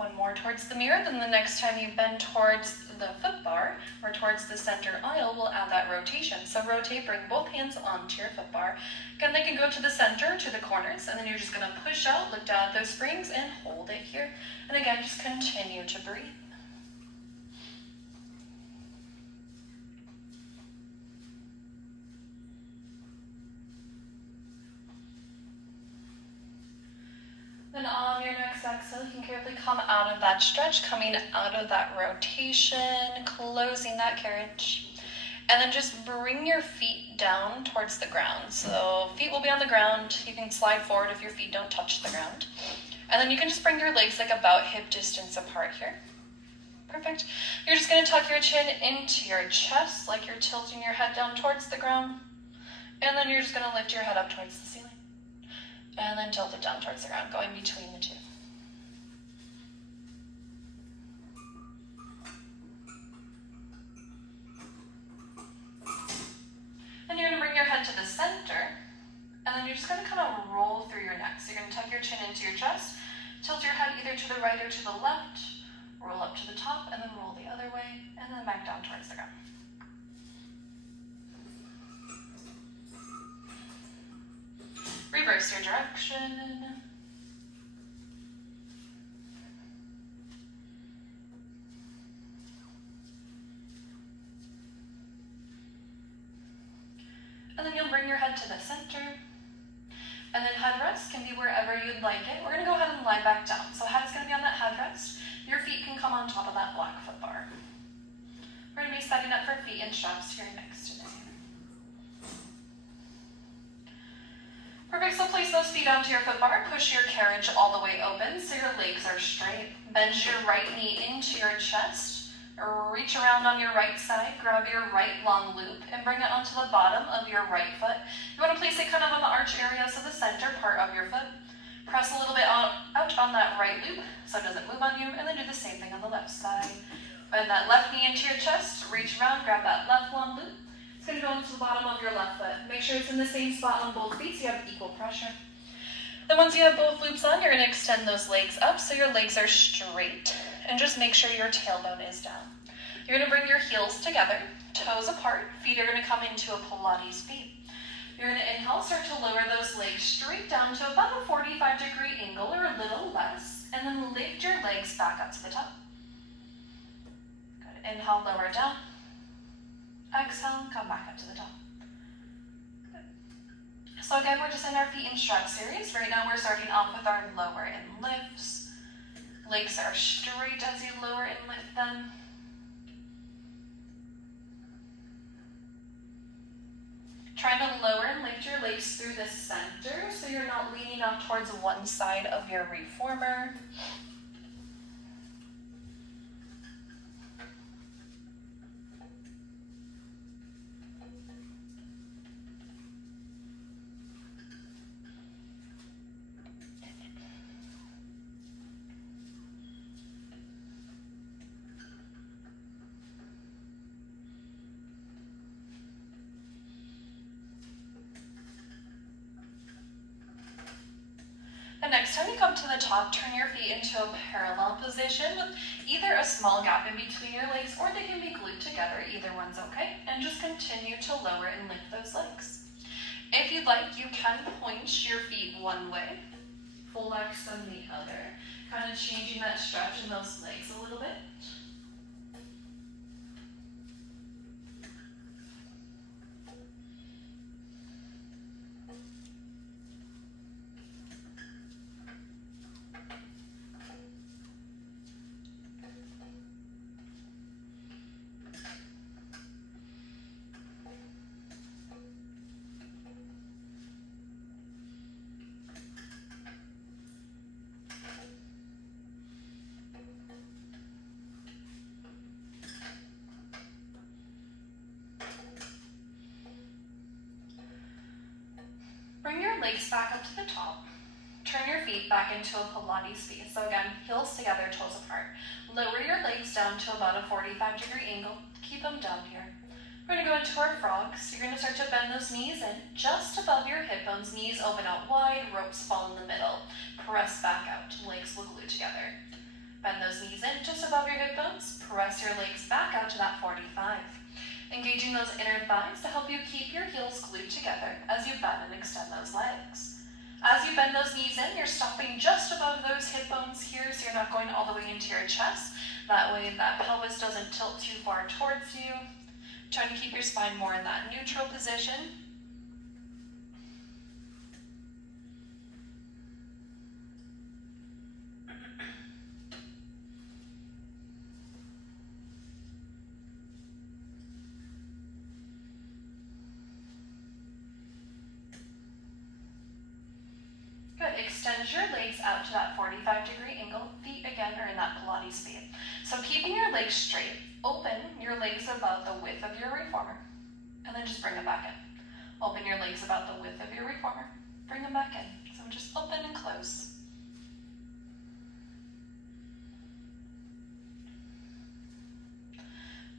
One more towards the mirror, then the next time you bend towards the foot bar or towards the center aisle, we'll add that rotation. So rotate, bring both hands onto your foot bar. Again, they can go to the center, to the corners, and then you're just gonna push out, look down at those springs and hold it here. And again, just continue to breathe. Then on your next exhale, you can carefully come out of that stretch, coming out of that rotation, closing that carriage. And then just bring your feet down towards the ground. So feet will be on the ground. You can slide forward if your feet don't touch the ground. And then you can just bring your legs like about hip distance apart here. Perfect. You're just gonna tuck your chin into your chest, like you're tilting your head down towards the ground. And then you're just gonna lift your head up towards the ceiling. And then tilt it down towards the ground, going between the two. Then you're gonna bring your head to the center, and then you're just gonna kind of roll through your neck. So you're gonna tuck your chin into your chest, tilt your head either to the right or to the left, roll up to the top, and then roll the other way, and then back down towards the ground. Reverse your direction. And then you'll bring your head to the center. And then head rest can be wherever you'd like it. We're gonna go ahead and lie back down. So head's gonna be on that headrest. Your feet can come on top of that black foot bar. We're gonna be setting up for feet and straps here next today. Perfect, so place those feet onto your foot bar, push your carriage all the way open so your legs are straight. Bend your right knee into your chest, reach around on your right side, grab your right long loop and bring it onto the bottom of your right foot. You want to place it kind of on the arch area, so the center part of your foot. Press a little bit out on that right loop so it doesn't move on you, and then do the same thing on the left side. Bend that left knee into your chest, reach around, grab that left long loop. It's going to go into the bottom of your left foot. Make sure it's in the same spot on both feet so you have equal pressure. Then once you have both loops on, you're going to extend those legs up so your legs are straight. And just make sure your tailbone is down. You're going to bring your heels together, toes apart. Feet are going to come into a Pilates feet. You're going to inhale, start to lower those legs straight down to about a 45-degree angle or a little less. And then lift your legs back up to the top. Good. Inhale, lower down. Exhale, come back up to the top. Good. So again, we're just in our feet and strap series. Right now we're starting off with our lower and lifts. Legs are straight as you lower and lift them. Trying to lower and lift your legs through the center so you're not leaning off towards one side of your reformer. The next time you come to the top, turn your feet into a parallel position with either a small gap in between your legs or they can be glued together. Either one's okay. And just continue to lower and lift those legs. If you'd like, you can point your feet one way, flex them the other, kind of changing that stretch in those legs a little bit. Bring your legs back up to the top. Turn your feet back into a Pilates feet. So again, heels together, toes apart. Lower your legs down to about a 45-degree angle. Keep them down here. We're going to go into our frogs. You're going to start to bend those knees in just above your hip bones. Knees open out wide, ropes fall in the middle. Press back out. Legs will glue together. Bend those knees in just above your hip bones. Press your legs back out to that 45. Engaging those inner thighs to help you keep your heels glued together as you bend and extend those legs. As you bend those knees in, you're stopping just above those hip bones here, so you're not going all the way into your chest. That way that pelvis doesn't tilt too far towards you. Trying to keep your spine more in that neutral position. Good, extend your legs out to that 45-degree angle. Feet again are in that Pilates speed. So keeping your legs straight, open your legs about the width of your reformer, and then just bring them back in. Open your legs about the width of your reformer, bring them back in. So just open and close.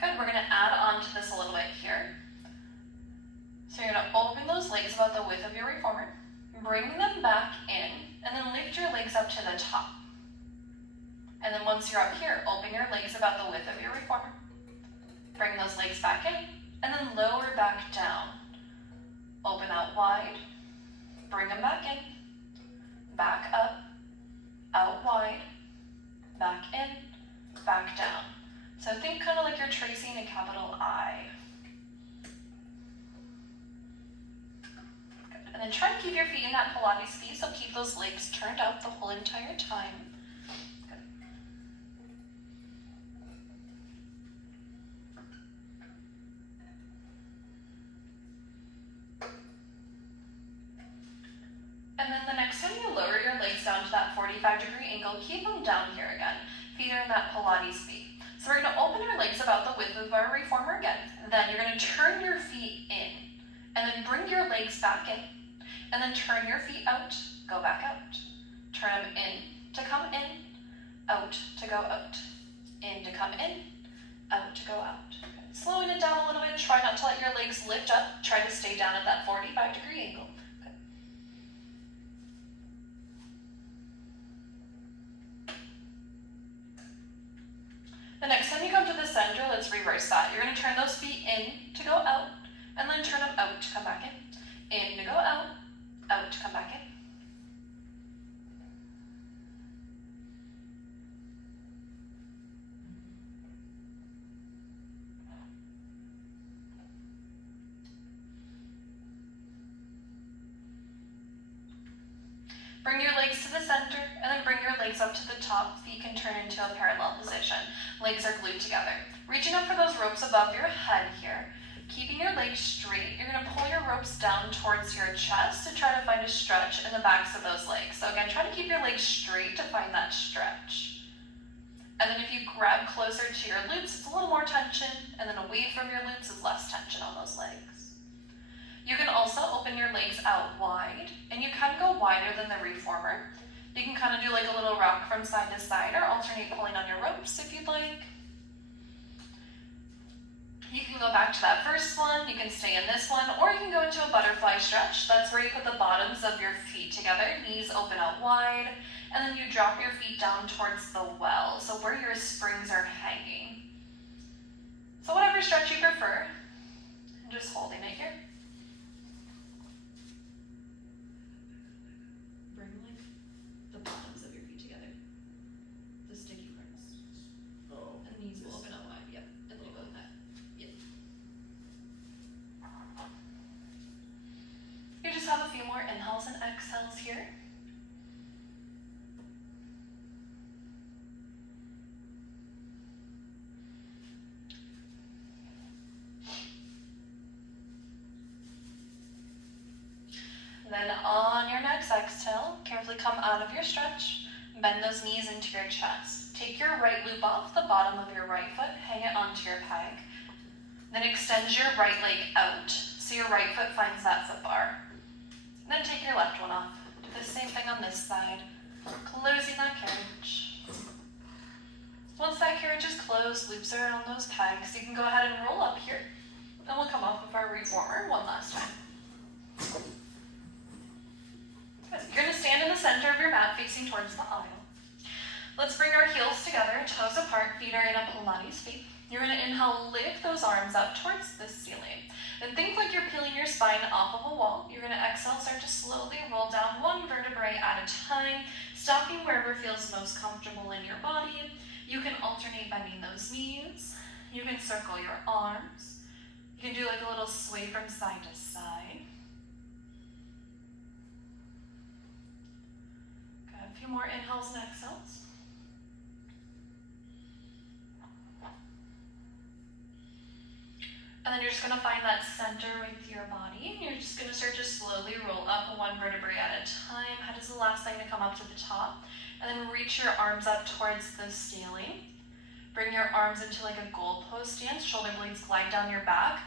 Good, we're gonna add on to this a little bit here. So you're gonna open those legs about the width of your reformer, bring them back in, and then lift your legs up to the top. And then once you're up here, open your legs about the width of your reformer. Bring those legs back in, and then lower back down. Open out wide, bring them back in, back up, out wide, back in, back down. So think kind of like you're tracing a capital I. And then try to keep your feet in that Pilates speed, so keep those legs turned out the whole entire time. Good. And then the next time you lower your legs down to that 45-degree angle, keep them down here again. Feet are in that Pilates speed. So we're going to open our legs about the width of our reformer again. Then you're going to turn your feet in, and then bring your legs back in. And then turn your feet out, go back out. Turn them in to come in, out to go out. In to come in, out to go out. Okay. Slowing it down a little bit, try not to let your legs lift up. Try to stay down at that 45-degree angle. Okay. The next time you come to the center, let's reverse that. You're going to turn those feet in to go out, and then turn them out to come back in to go out to come back in. Bring your legs to the center, and then bring your legs up to the top. Feet can turn into a parallel position. Legs are glued together. Reaching up for those ropes above your head here. Keeping your legs straight, you're going to pull your ropes down towards your chest to try to find a stretch in the backs of those legs. So again, try to keep your legs straight to find that stretch. And then if you grab closer to your glutes, it's a little more tension, and then away from your glutes is less tension on those legs. You can also open your legs out wide, and you can go wider than the reformer. You can kind of do like a little rock from side to side, or alternate pulling on your ropes if you'd like. You can go back to that first one, you can stay in this one, or you can go into a butterfly stretch. That's where you put the bottoms of your feet together, knees open out wide, and then you drop your feet down towards the well, so where your springs are hanging. So whatever stretch you prefer, I'm just holding it here. Bring like the bottoms of your feet together, the sticky parts. Oh. And knees will open up wide, yep, and then you go like that. You just have a few more inhales and exhales here. Then on your next exhale, carefully come out of your stretch, bend those knees into your chest. Take your right loop off the bottom of your right foot, hang it onto your peg. Then extend your right leg out, so your right foot finds that foot bar. Then take your left one off. Do the same thing on this side, closing that carriage. Once that carriage is closed, loops are on those pegs, you can go ahead and roll up here. Then we'll come off of our reformer one last time. Good. You're going to stand in the center of your mat facing towards the aisle. Let's bring our heels together. feet are in a Pilates feet. You're going to inhale, lift those arms up towards the ceiling. Then think like you're peeling your spine off of a wall. You're going to exhale, start to slowly roll down one vertebrae at a time, stopping wherever feels most comfortable in your body. You can alternate bending those knees. You can circle your arms. You can do like a little sway from side to side. Good. A few more inhales and exhales. And then you're just going to find that center with your body. You're just going to start to slowly roll up one vertebrae at a time. Head is the last thing to come up to the top. And then reach your arms up towards the ceiling. Bring your arms into like a goalpost stance. Shoulder blades glide down your back.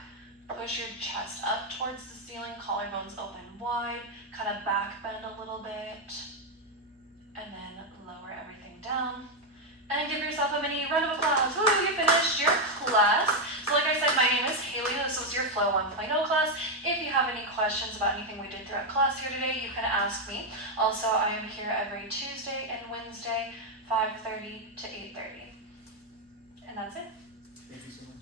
Push your chest up towards the ceiling. Collarbones open wide. Kind of back bend a little bit. And then lower everything down. And give yourself a mini round of applause. Woo, you finished your class. So like I said, my name is Haley. This was your Flow 1.0 class. If you have any questions about anything we did throughout class here today, you can ask me. Also, I am here every Tuesday and Wednesday, 5:30 to 8:30. And that's it. Thank you so much.